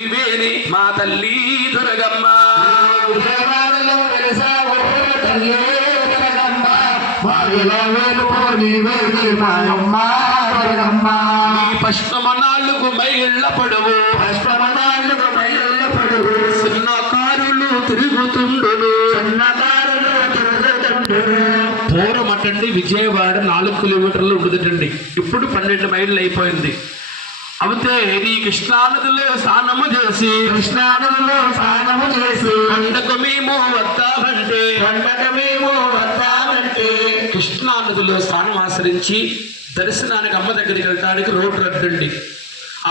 ఇవేని మా తల్లి దుర్గమ్మ విజయవాడలో వెలిసావు తల్లి దుర్గమ్మ మావిలో వెలుపు నీవేని మాయమ్మ దుర్గమ్మ నీ పశ్చిమనాళ్ళకు మైళ్ళ పొడవు అష్టమనాళ్ళకు మైళ్ళ పొడుగు చిన్న కారులు తిరుగుతుండును సన్నదారులు తిరుగుతుండును పూర్వమటండి విజయవాడ 4 కిలోమీటర్లు ఉండదటండి. ఇప్పుడు 12 మైళ్ళు అయిపోయింది. అయితే నీ కృష్ణానదిలో స్నానము చేసి కృష్ణానదిలో స్నానము చేసి పండగ మేము వద్దామంటే పండగమేమో వద్దామంటే కృష్ణానదిలో స్నానం ఆచరించి దర్శనానికి అమ్మ దగ్గరికి వెళ్ళడానికి రోడ్డు రద్దండి.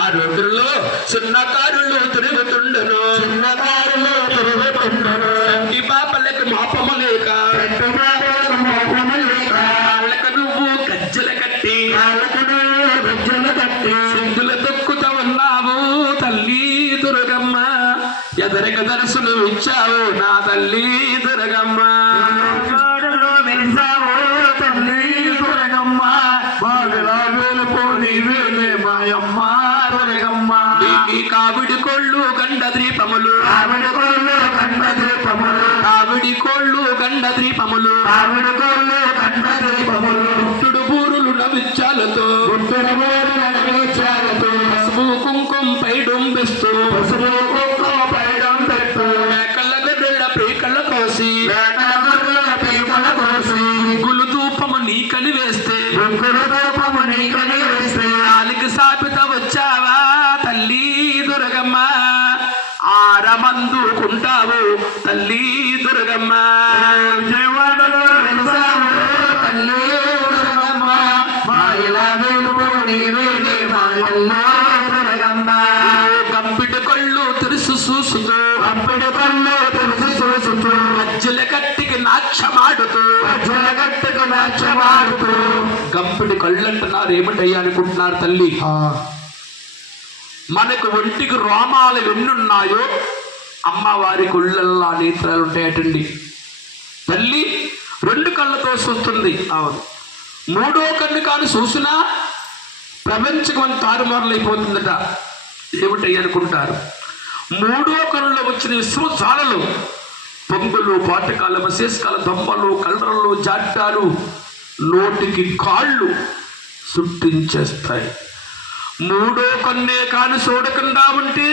ఆ రోడ్డులో చిన్న కారులు తిరుగుతుండను చిన్నదారులు తిరుగుతుండును ఈ పాపలకు మాపము లేక పెట్టుబడులకు మోపము లేక కాళ్ళకు నువ్వు గజ్జల కట్టి కాళ్ళకును గజ్జలు కట్టి సింధుల తొక్కుతా ఉన్నావు తల్లి దుర్గమ్మ ఎదరిక దర్శనం ఇచ్చావు నా తల్లి దుర్గమ్మ విజయవాడలో వెలిసావు తల్లి దుర్గమ్మ మావిలో వెలుపు నీవేనే మాయమ్మ దుర్గమ్మ ఈ కావిడి కోళ్ళు గండ ద్వీపములు ఆవిడ కోళ్ళు కండ దీపములు కావిడి కోళ్ళు గండ ద్వీపములు ఆవిడ కోళ్ళు కండ దీపములు పుట్టుడు బూరులు నవిచ్చాలతో గుట్టుడు మూడు నడిచాలతో పసుపు కుంకుమ పై డొంబిస్తూ పసుపు కుంకుమ పైడం పెట్టు మేకల గడ్డల పీకల కోసి వేటల గొర్రెల పీకల కోసి గులు ధూపము నీకని వేస్తే ముగ్గురు రూపము నీకని వేస్తే నాలుగు సాపిత వచ్చావా తల్లి దుర్గమ్మ ఆరమందుకుంటావు తల్లి దుర్గమ్మ విజయవాడలో వెలిసావు తల్లి దుర్గమ్మ మాయల వెలుపు నీవేనే మాయమ్మ దుర్గమ్మ కంపిటి కళ్ళు తెరుసు చూసుతూ అప్పుడు కళ్ళు తెలిసి చూసుతూ మధ్యల కట్టికి నాక్షమాడుతూ జలగట్టుకు నాట్యమాడుతూ గంపిడి కళ్ళు అంటున్నారు ఏమిటయ్యా అనుకుంటున్నారు తల్లి. మనకు ఒంటికి రోమాలు ఎన్నున్నాయో అమ్మవారి గుళ్ళల్లా నేత్రాలు ఉంటాయటండి. తల్లి 2 కళ్ళతో చూస్తుంది. అవును, 3వ కన్ను కాని చూసినా ప్రపంచం తారుమారులైపోతుందట. ఏమిటయ్యి అనుకుంటారు. 3వ కన్నులో వచ్చిన విశ్వజాలలు పొంగులు పాటకాలు మసేస్కాలు దొమ్మలు కలరలు జాడ్డాలు నోటికి కాళ్ళు సృష్టించేస్తాయి. 3వ కన్నే కాని చూడకుండా ఉంటే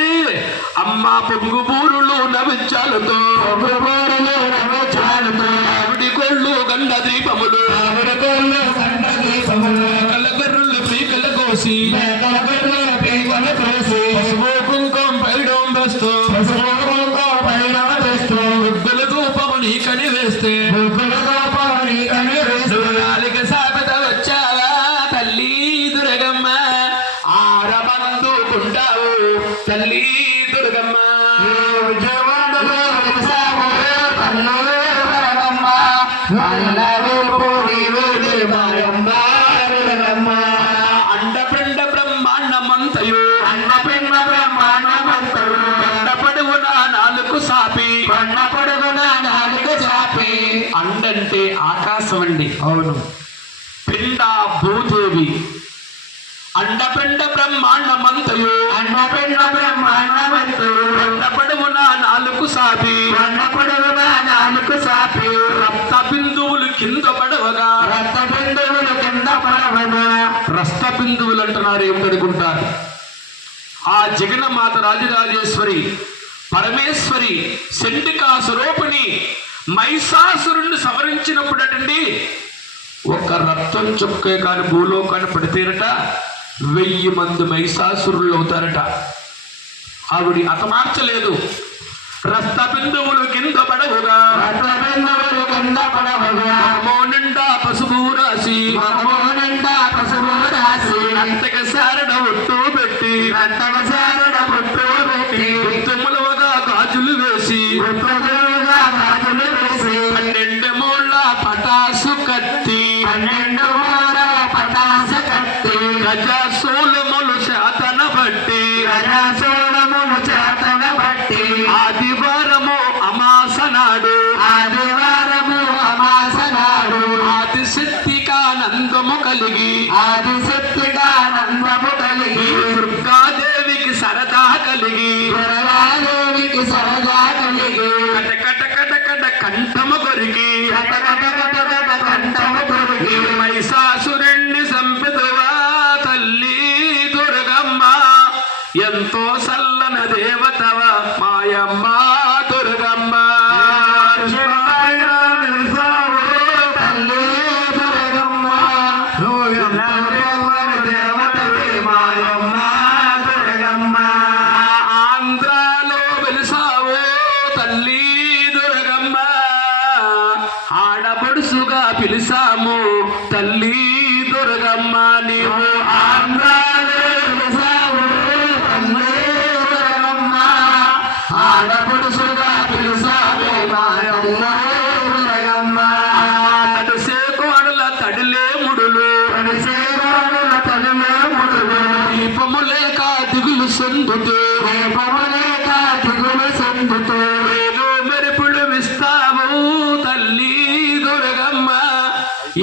అమ్మ పొంగు బూరులు నవించాలతో పొగుబోరులు నవచాలుతూ ఆవిడి కోళ్ళు గండ దీపములు ఆవిడ కోళ్ళు కండ దీపములు కలగర్రులు పీకల కోసి మేకల గొర్రెల పీకలు కోసి పసుపు కుంకుమ పైడం వేస్తూ పసుపు కుంకుమ పైడం వేస్తూ ముగ్గుల ధూపము నీకని వేస్తే ముగ్గురు రూపము నీకని వేస్తూ నాలుగ సాబిత వచ్చావా తల్లి దుర్గమ్మ ఆరమందుకుంటావు తల్లి దుర్గమ్మ విజయవాడలో వెలిసావు తల్లి దుర్గమ్మ మాయల వెలుపు నీవేనే మాయమ్మ దుర్గమ్మ అండపిండ బ్రహ్మాండమంతయు అన్నపిండ బ్రహ్మాండమంతరు అండ పొడవున 4 సాపి కొండ పొడుగున నాలుగు చాపి అండంటే ఆకాశం అండి. అవును పిండ భూదేవి అండపిండ బ్రహ్మాండమంతయు అన్నపిండ బ్రహ్మాండమంతరు అండ పొడవున 4 సాపి కొండ పొడుగున నాలుగు చాపి రక్త బిందువులు కింద పడవగా రక్త బిందువులు కింద పడవగా రక్త బిందువులు అంటున్నారు ఏమిటనుకుంటారు. ఆ జగన్మాత రాజరాజేశ్వరి పరమేశ్వరి చండికా స్వరూపిణి మహిషాసురుణ్ణి సంహరించినప్పుడటండి ఒక రక్తం చుక్కే కాని భూలోకాన్ని పడితేరట 1000 మంది మహిషాసురులు అవుతారట. ఆవిడ హతమార్చలేదు. రక్త బిందువులు కింద పడవుగా రక్త బిందువులు కింద పడవగా మో నిండా పసుపు రాసి మగము నిండా పసుపు రాసి అంతక సారడ ఒట్టు పెట్టి రక్తక సారుడ పుట్టు పెట్టి తుమ్మలుగా గాజులు వేసి పుట్టుగా గాజులు వేసి 12 మూళ్ళ పటాసు కత్తి 12 మూర పటాస కత్తి గజసూలములు శాతన బట్టి గజాసూరములు చేతన బట్టి ఆదివారము అమాస నాడు ఆదివారము అమాస నాడు ఆదిశక్తికానందము కలిగి ఆదిశక్తిగా నందము కలిగి దుర్గాదేవికి సరదా కలిగి కంఠము కొరికి మహిషాసురుణ్ణి సంపితువా తల్లి దుర్గమ్మ ఎంతో సల్లన దేవతవ మాయమ్మ దుర్గమ్మ తల్లి దుర్గమ్మ దేవతవి మాయమ్మ దుర్గమ్మ ఆంధ్రాలో వెలిసావో తల్లి దుర్గమ్మ ఆడపడుసుగా పిలిసాము తల్లి దుర్గమ్మ నీవు ఆంధ్రాలో వెలిసావు తల్లి దుర్గమ్మ ఆడపడుసుగా పిలిసావు మాయమ్మ దుర్గమ్మ తడిసే కోడల తడిలే ముడులు పరిసేవాడుల తనమే ముడులు దీపములేక దిగులు సందుతూ దీపములేక దిగులు సందుతూ వేలు మెరుపులు విస్తావు తల్లి దుర్గమ్మ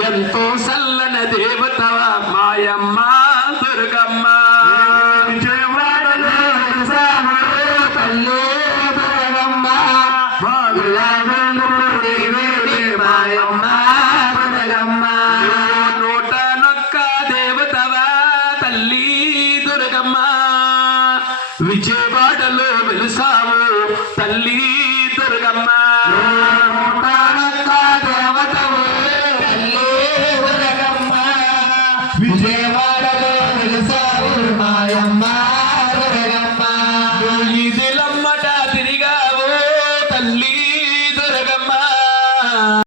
ఎంతో సల్లన దేవతవ మాయమ్మ దుర్గమ్మ విజయవాడలో వెలిసావు తల్లి దుర్గమ్మ బాగులాగుండు నీవేవి మాయమ్మ దుర్గమ్మ నూట నొక్క దేవతవ తల్లి దుర్గమ్మ విజయవాడ